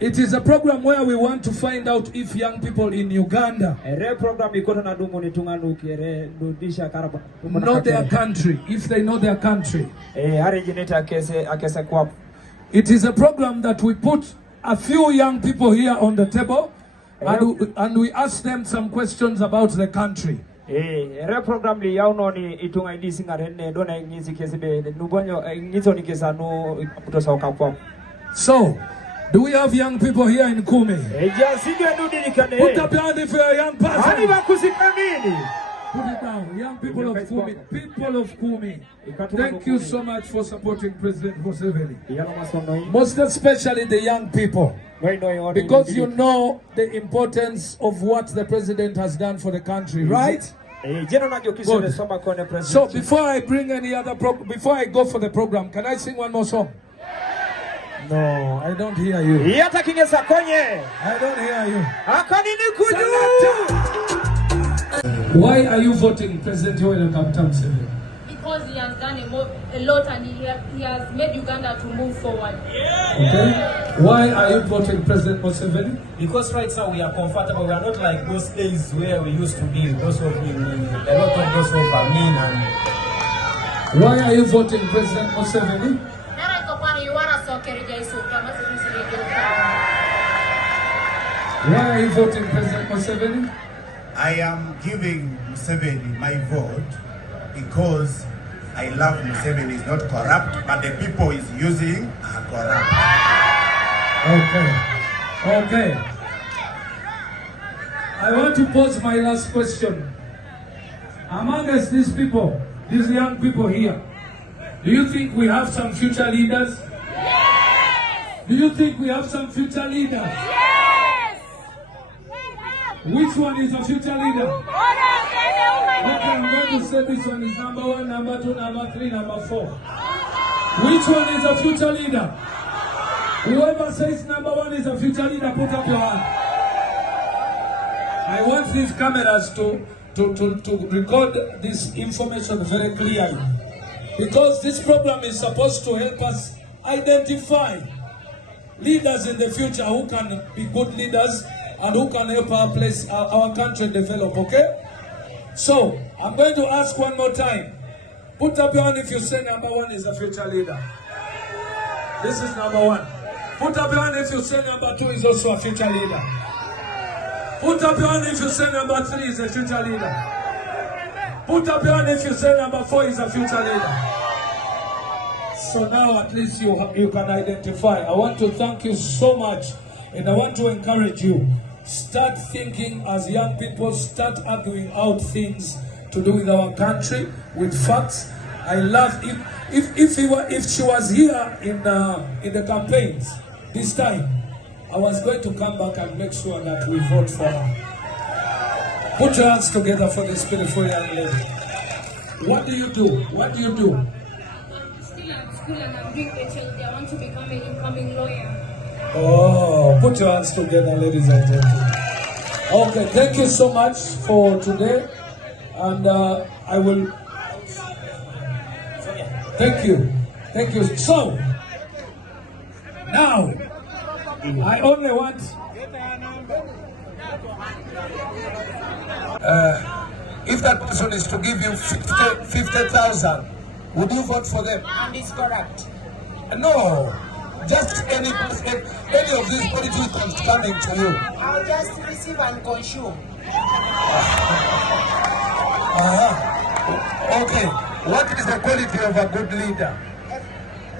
It is a program where we want to find out if young people in Uganda know their country, if they know their country. It is a program that we put a few young people here on the table and we ask them some questions about the country. So, do we have young people here in Kumi? Put up your hand if you are a young person. Put it down. Young people of Kumi. People of Kumi. Thank you so much for supporting President Museveni. Most especially the young people. Because you know the importance of what the president has done for the country, right? Good. So before I bring any other before I go for the program, can I sing one more song? No, I don't hear you. I don't hear you. Why are you voting President Museveni? Because he has done a lot and he has made Uganda to move forward. Okay. Why are you voting President Museveni? Because right now we are comfortable. We are not like those days where we used to be. Those of you, a lot of those of Amin and. Why are you voting President Museveni? Why are you voting President Museveni? I am giving Museveni my vote because I love Museveni. Is not corrupt, but the people he's using are corrupt. Okay. I want to pose my last question. Among us, these people, these young people here, do you think we have some future leaders? Yes! Do you think we have some future leaders? Yes! Which one is a future leader? Okay, I'm going to say this one is number 1, number 2, number 3, number 4. Which one is a future leader? Whoever says number 1 is a future leader, put up your hand. I want these cameras to record this information very clearly. Because this program is supposed to help us identify leaders in the future who can be good leaders and who can help our country develop, okay? So, I'm going to ask one more time. Put up your hand if you say number 1 is a future leader. This is number 1. Put up your hand if you say number 2 is also a future leader. Put up your hand if you say number 3 is a future leader. Put up your hand if you say number 4 is a future leader. So now at least you can identify. I want to thank you so much and I want to encourage you. Start thinking as young people, start arguing out things to do with our country, with facts. I love if she was here in the campaigns this time, I was going to come back and make sure that we vote for her. Put your hands together for this beautiful young lady. What do you do? What do you do? I'm still at school and I'm doing HLD. I want to become an incoming lawyer. Oh, put your hands together, ladies and gentlemen. Okay, thank you so much for today. And I will... Thank you. Thank you. So, now, I only want... if that person is to give you 50,000, would you vote for them? And it's corrupt. No. Just any of these politicians coming to you. I'll just receive and consume. Okay. What is the quality of a good leader?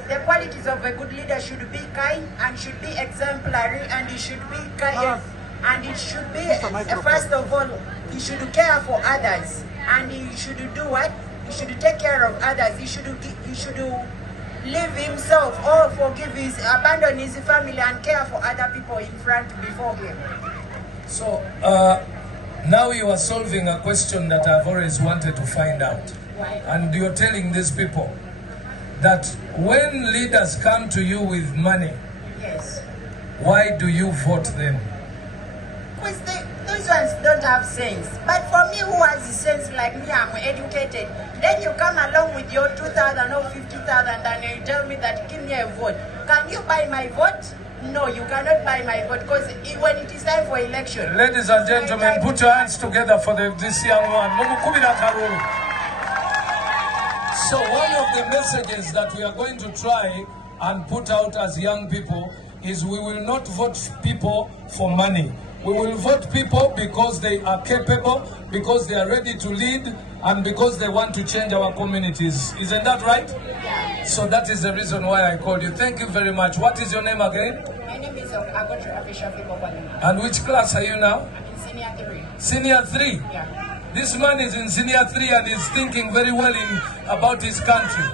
The qualities of a good leader should be kind and should be exemplary and he should be kind and it should be first of all he should care for others and he should do what? He should take care of others. He should leave himself or abandon his family and care for other people in front before him. So now you are solving a question that I've always wanted to find out. Why? And you're telling these people that when leaders come to you with money, yes, why do you vote them? Because those ones don't have sense. But for me, who has sense like me, I'm educated. Then you come along with your 2,000 or 50,000 and you tell me that give me a vote. Can you buy my vote? No, you cannot buy my vote because when it is time for election. Ladies and gentlemen, put your hands together for this young one. Kalulu. So one of the messages that we are going to try and put out as young people is we will not vote people for money. We will vote people because they are capable, because they are ready to lead, and because they want to change our communities. Isn't that right? Yeah. So that is the reason why I called you. Thank you very much. What is your name again? My name is Atabuse. And which class are you now? I'm in senior 3. Senior 3? Yeah. This man is in senior 3 and is thinking very well about his country.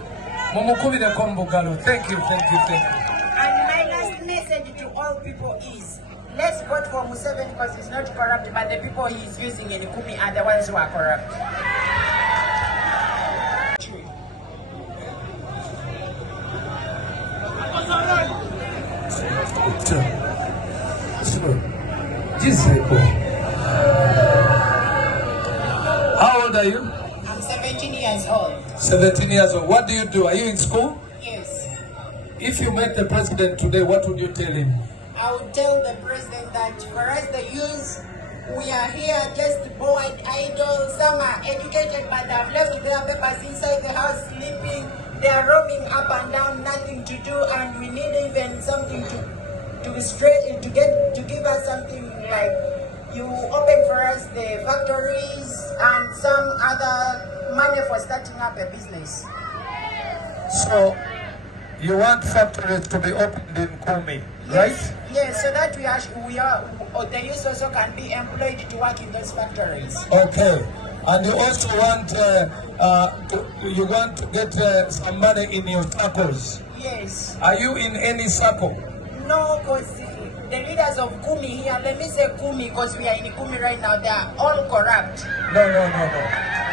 Bimuwedeko. Thank you. And my last message to all people is, let's vote for Museveni because he's not corrupt, but the people he is using in Kumi are the ones who are corrupt. How old are you? I'm 17 years old. 17 years old. What do you do? Are you in school? Yes. If you met the president today, what would you tell him? I would tell the president that for us the youth, we are here just bored, idle. Some are educated but they have left their papers inside the house sleeping. They are roaming up and down, nothing to do, and we need even something to give us something like you open for us the factories and some other money for starting up a business. So you want factories to be opened in Kumi, right? Yes, so that the youth also can be employed to work in those factories. Okay, and you also want to get some money in your circles. Yes. Are you in any circle? No, because the leaders of Kumi here, let me say Kumi because we are in Kumi right now, they are all corrupt. No.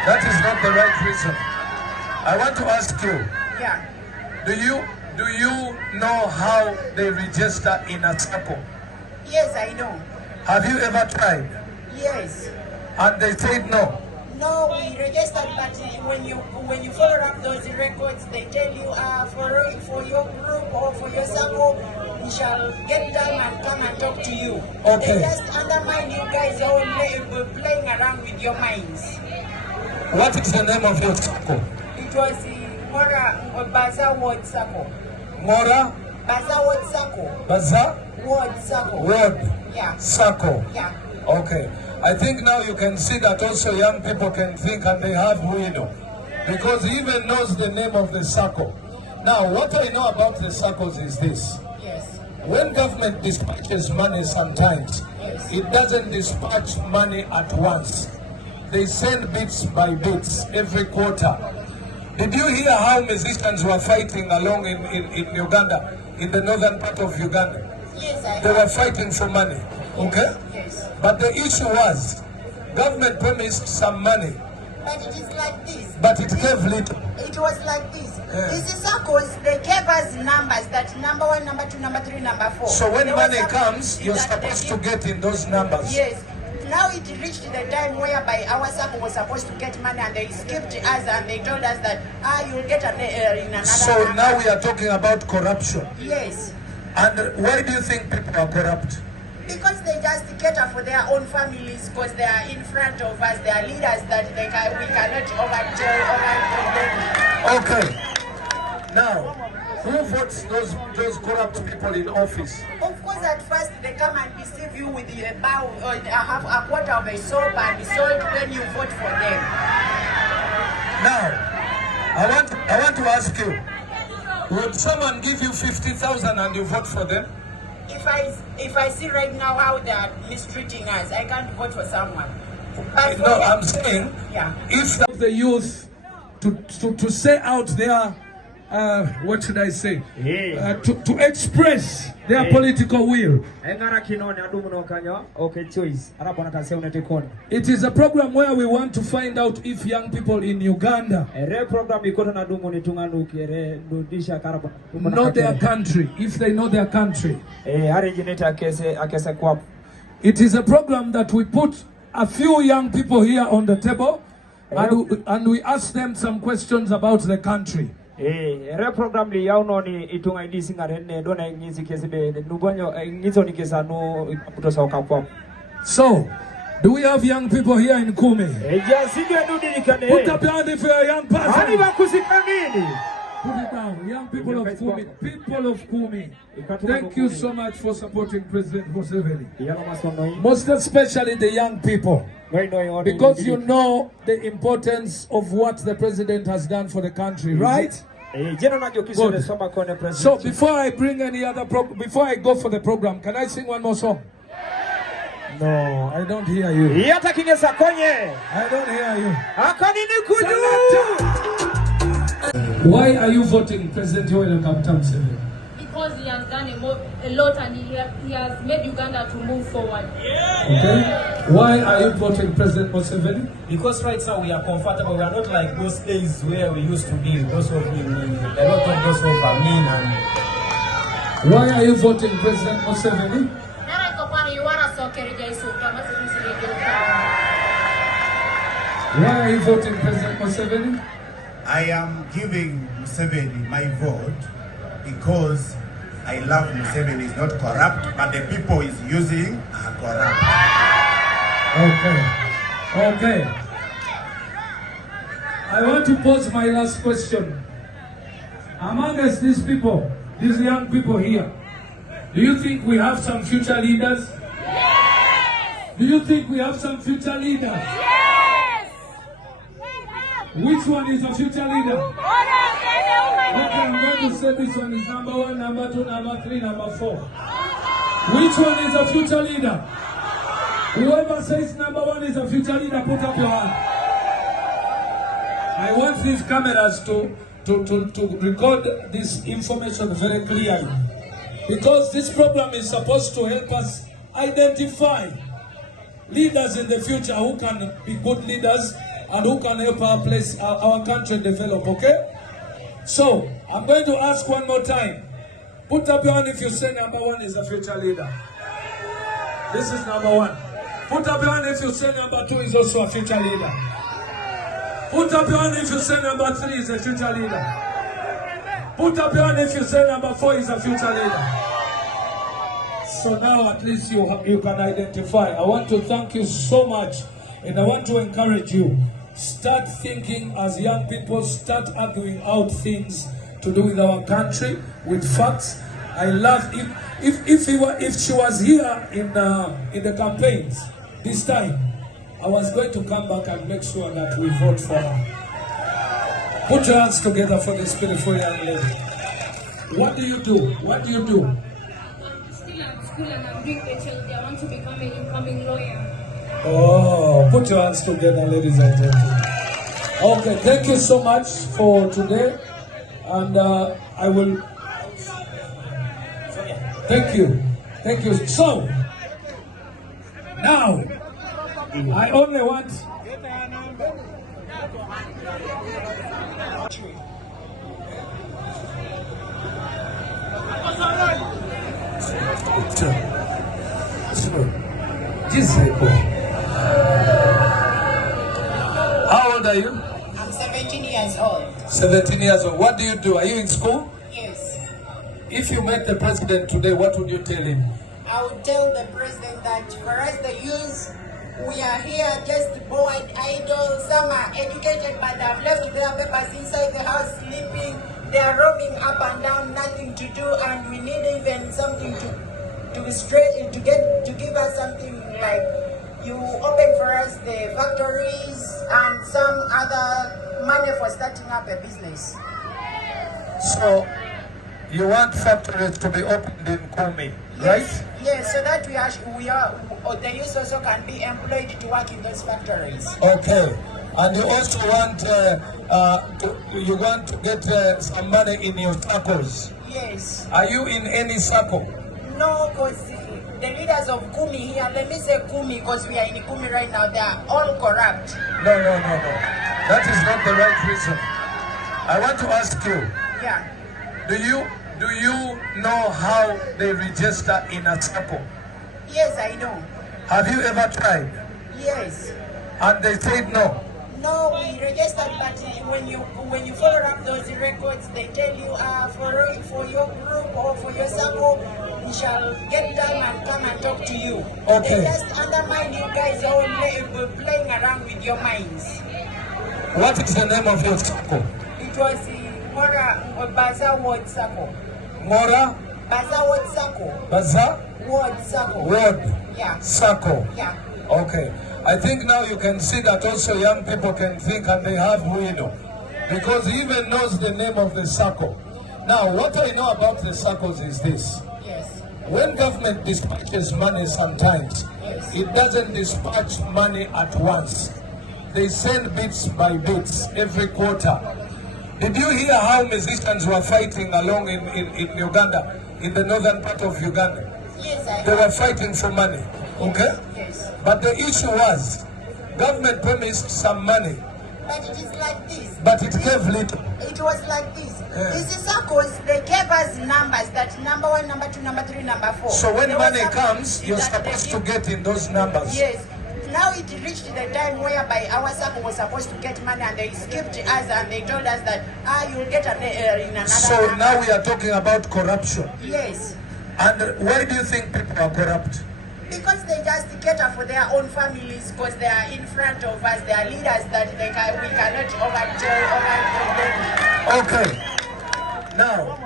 That is not the right reason. I want to ask you. Yeah. Do you know how they register in a circle? Yes, I know. Have you ever tried? Yes. And they said no. No, we registered, but when you follow up those records, they tell you for your group or for your circle, we shall get time and come and talk to you. Okay. They just undermine you guys all playing around with your minds. What is the name of your circle? It was Mora Bazaar Ward Circle. Mora? Bazaar Ward Circle. Bazaar? Ward Circle. Ward? Yeah. Circle? Yeah. Okay. I think now you can see that also young people can think and they have widow. Because he even knows the name of the circle. Now, what I know about the circles is this. Yes. When government dispatches money sometimes, it doesn't dispatch money at once. They send bits by bits every quarter. Did you hear how musicians were fighting along in Uganda, in the northern part of Uganda? Yes, I They were fighting for money, okay? Yes. But the issue was, government promised some money, But it is like this. but it gave little. It was like this. Yeah. These circles, they gave us numbers, that number 1, number 2, number 3, number 4. So when There money was comes, some you're that they supposed to give- get in those numbers. Yes. Now it reached the time whereby our circle was supposed to get money and they skipped us and they told us that, you'll get in another So number. now we are talking about corruption. Yes. And why do you think people are corrupt? Because they just cater for their own families because they are in front of us. They are leaders that we cannot overturn them. Okay. Now, who votes those corrupt people in office? Of course, at first they come and deceive you with a bow or a quarter of a soap and salt when you vote for them. Now, I want to ask you, would someone give you 50,000 and you vote for them? If I see right now how they are mistreating us, I can't vote for someone. But for No, them, I'm saying, yeah. if the youth to say out their, what should I say, to express their political will. It is a program where we want to find out if young people in Uganda know their country, if they know their country. It is a program that we put a few young people here on the table and we ask them some questions about the country. Program li yao ni itunga indisi ngarene dona ingizi kesebe nubanyo ingizo ni kesano kutosa ukapwa. So, do we have young people here in Kumi? Put up your hand if you're a young person. Put it down. Young people of Kumi. People of Kumi. Thank you so much for supporting President Museveni. Most especially the young people. Because you know the importance of what the president has done for the country, right? Good. So before I bring any other before I go for the program, can I sing one more song? No, I don't hear you. I don't hear you. Why are you voting President Yoweri Museveni? Because he has done a lot and he has made Uganda to move forward. Okay. Why are you voting President Museveni? Because right now we are comfortable. We are not like those days where we used to be. Those of a lot of those of mean and. Why are you voting President Museveni? Why are you voting President Museveni? I am giving Museveni my vote because I love Museveni. Is not corrupt, but the people he's using are corrupt. Okay. I want to pose my last question. Among us, these people, these young people here, do you think we have some future leaders? Yes! Do you think we have some future leaders? Yes! Which one is a future leader? Okay, I'm going to say this one is number 1, number 2, number 3, number 4. Which one is a future leader? Whoever says number 1 is a future leader, put up your hand. I want these cameras to record this information very clearly. Because this program is supposed to help us identify leaders in the future who can be good leaders and who can help our country develop, okay? So, I'm going to ask one more time. Put up your hand if you say number 1 is a future leader. This is number 1. Put up your hand if you say number 2 is also a future leader. Put up your hand if you say number 3 is a future leader. Put up your hand if you say number 4 is a future leader. So now at least you can identify. I want to thank you so much and I want to encourage you. Start thinking as young people, start arguing out things to do with our country, with facts. I love if she was here in the campaigns this time, I was going to come back and make sure that we vote for her. Put your hands together for this beautiful young lady. What do you do? What do you do? I'm still at school and I'm doing HLD. I want to become an incoming lawyer. Oh, put your hands together, ladies and gentlemen. Okay, thank you so much for today. And I will... Thank you. Thank you. So, now, I only want... How old are you? I'm 17 years old. 17 years old. What do you do? Are you in school? Yes. If you met the president today, what would you tell him? I would tell the president that for us the youth, we are here just bored, idle. Some are educated but they have left their papers inside the house sleeping. They are roaming up and down, nothing to do, and we need even something to give us something like you open for us the factories and some other money for starting up a business. So, you want factories to be opened in Kumi, right? Yes, so that the youth also can be employed to work in those factories. Okay, and you also want to get some money in your circles. Yes. Are you in any circle? No, because the leaders of Kumi here, let me say Kumi because we are in Kumi right now, they are all corrupt. No. That is not the right reason. I want to ask you. Yeah. Do you know how they register in a circle? Yes, I know. Have you ever tried? Yes. And they said no. No, we registered, but when you follow up those records, they tell you for your group or for your circle, we shall get time and come and talk to you. Okay. They just undermine you guys all playing around with your minds. What is the name of your circle? It was Mora Baza Ward Circle. Mora? Baza Ward Circle. Baza? Ward Circle. Ward? Yeah. Circle? Yeah. Okay. I think now you can see that also young people can think and they have widow. Because he even knows the name of the circle. Now, what I know about the circles is this. Yes. When government dispatches money sometimes, Yes. it doesn't dispatch money at once. They send bits by bits every quarter. Did you hear how musicians were fighting along in Uganda, in the northern part of Uganda? Yes, I They were fighting for money, okay? Yes. But the issue was, government promised some money, But it is like this. but it gave little. It was like this. Yeah. These circles, they gave us numbers, that number 1, number 2, number 3, number 4. So when There money was some- comes, you're that they supposed to give- get in those numbers. Yes. Now it reached the time whereby our circle was supposed to get money, and they skipped us and they told us that you'll get in another So number. now we are talking about corruption. Yes. And why do you think people are corrupt? Because they just cater for their own families, because they are in front of us, they are leaders that we cannot overturn them. Okay. Now,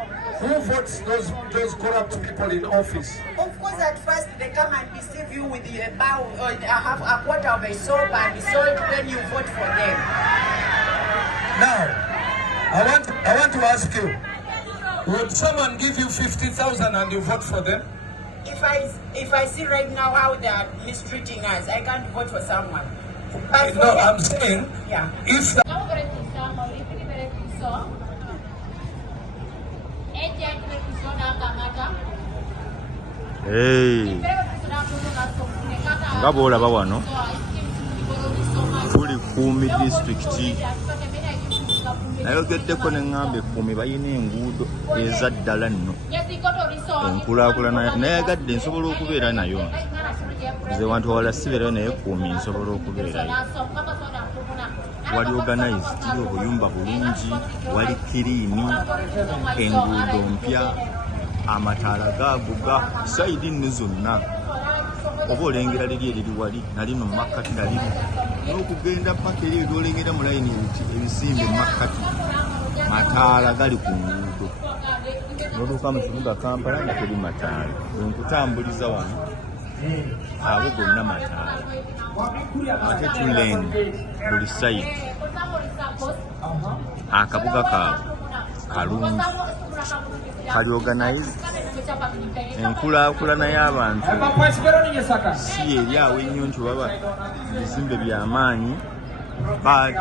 who votes those corrupt people in office? Of course, at first they come and deceive you with a bow or a quarter of a soap and salt, then you vote for them. Now, I want to ask you, would someone give you 50,000 and you vote for them? If I see right now how they are mistreating us, I can't vote for someone. But for No, them- I'm saying, Yeah. if the Hey, nga bw'olaba wano tuli Kumi district, nayogeddeko ne ŋŋamba Kumi balina enguudo eza ddala nno, enkulaakulana nayagadde nsobola okubeera nayo, nze wantu wala sibeerayo naye Kumi nsobola okubeerayo. Wali organized, obuyumba bulungi, wali kiriini, enguudo mpya, amataala gaaguga sayidi nno zonna. Oba olengera liri eriri wali nalino mu makkati naliri n'okugenda paka eri ebyolengera mu layini ebisimbe mu makkati, mataala gali ku nguudo. N'oluuka mu kibuga Kampala nga teri mataala, bwenkutambuliza wano ago gonna mataala, ate tuleni buli sayidi. Akabuga kaabwe kalungi, kali organized, enkulaakulana y'abantu si eri awo ennyo nti baba bizimbe by'amaanyi, but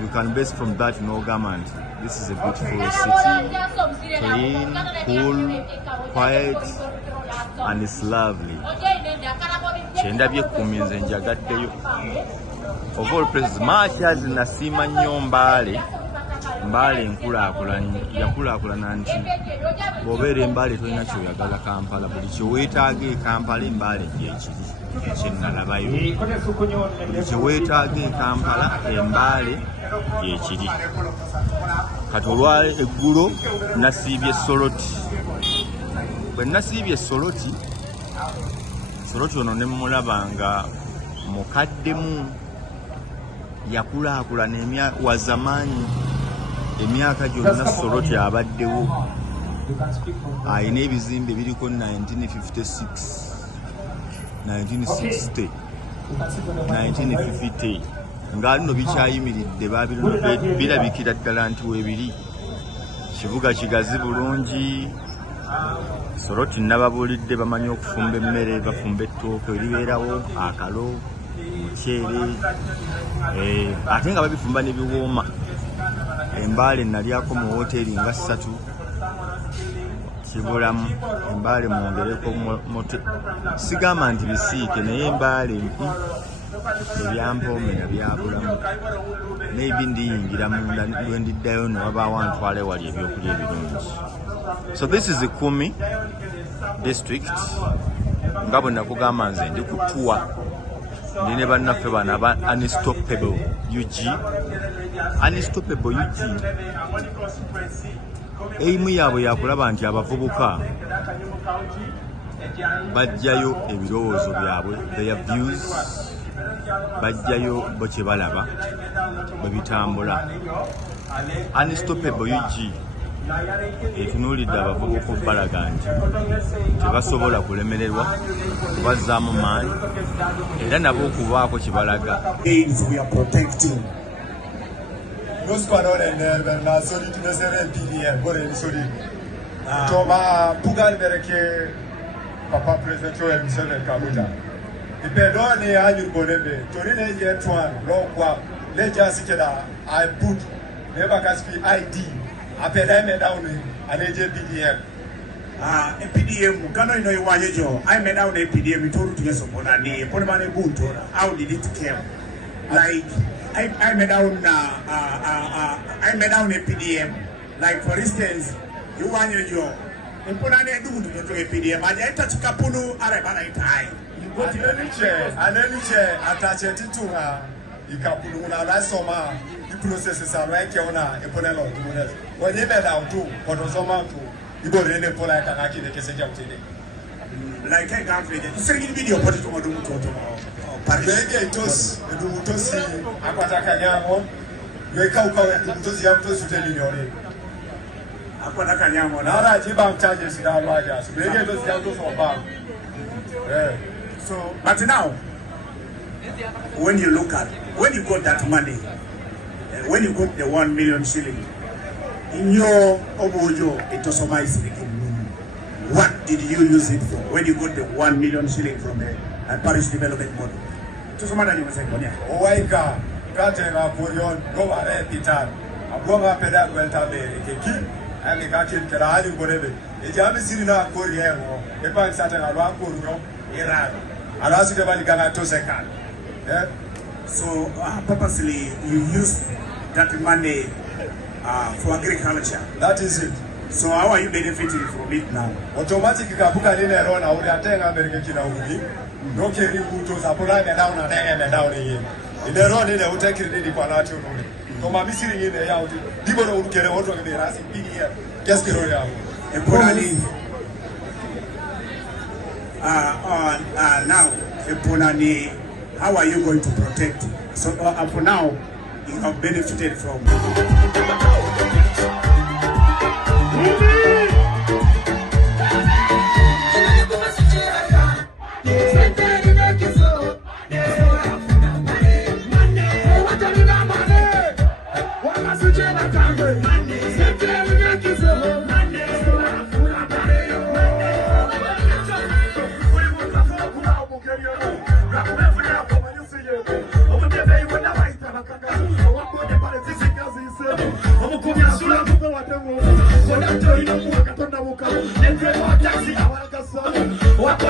you can base from that n'ogamba nti this is a beautiful city, clean, cool, quiet and it's lovely. Kyendabye Kumi nze njagaddeyo. Of all places, Marshals nasiima nnyo Mbale yakulaakulana nti bw'obeera Mbale tolina kyoyagala Kampala, buli kyeweetaaga e Kampala Mbale gyekiri, ekyennalabayo. Buli kyeweetaaga e Kampala Mbale gyekiri. Kati olwa eggulo nasiibye Soloti. Bwe nasiibye Soloti ono ne mmulaba nga mukaddemu, yakulaakulana wazamaanyi, emyaka gyonna Soloti abaddewo. Ayina ebizimbe biriko 1956, 1960, 1950 nga nno bikyayimiridde, birabikira ddala nti weebiri. Kibuga kigazi bulungi. Soloti nababulidde bamanyi okufumba emmere, bafumba ettooke eribeerawo, akalo, muceere, ate nga babifumba ne biwooma. Embale nalyako mu woteeri nga 3 kibulamu, Embale mwongereko sigamba nti bisiike, naye Embale ebyampoome nabyabulamu. Maybe ndiyingira munda lwe ndiddayo ne wabaawo antwale wali ebyokulya ebirungi. So this is the Kumi district. nga bwe nakugamba nze ndi ku tuwa nine bannaffe bano aba Unstoppable UG eimu yaabwe yakulaba nti abavubuka bajjayo ebirowoozo byabwe, their views, bajjayo bo kye balaba bwe bitambula. Unstoppable UG etunuulidde abavubuka balaga nti tebasobola kulemererwa kubazzaamu maanyi era nabo okubaako kye balaga. Papa President Joel Museveni Kabuta. Ipedoni anyu bonebe. Torine yetuan longwa. Leja sikeda. I put never kaspi ID. Apeda me down aneje PDM. PDM kano ino iwanye jo. I made down a PDM itoru tuyeso bonani. Pone mane bunto. How did it come? Like I made down I made down a PDM. Like for instance, you wanye jo. Imponane du to PDM aja ita chikapulu are bana itai. Aneliche atache titunga ikapulu una la soma the process is right ona eponelo dunes. When they made out to potosoma to ibo rene pola kanaki de kese jamtene. Like I can't read it. You see video put it to do to Parege itos edu mutosi akwata kanyamo. Yeka ukawe mutosi yamto suteli nyore. So, but now, when you look at, when you got that money, when you got the 1 million shilling, in your obojo, it was amazing. What did you use it for? When you got the 1 million shilling from the parish development model? To some other you say, oh, I got a porion, go ahead, Peter. I'm going to pay that well, and the catching Kerali, whatever. The Jamis in our Korean, the bank Satan around Korea, Iran. I asked the Valicana 2 seconds. So, purposely, you use that money for agriculture. That is it. So, how are you benefiting from it now? Automatically, Kapuka didn't run out of 10 American. No carry Kutos, Apollo, and down and down again. In the run, they will take it in the Palato. Come on, missing in the out. People don't get out of the Rasi PDF. Just the royal. Now, Eponani, how are you going to protect? So, for now, you have benefited from. What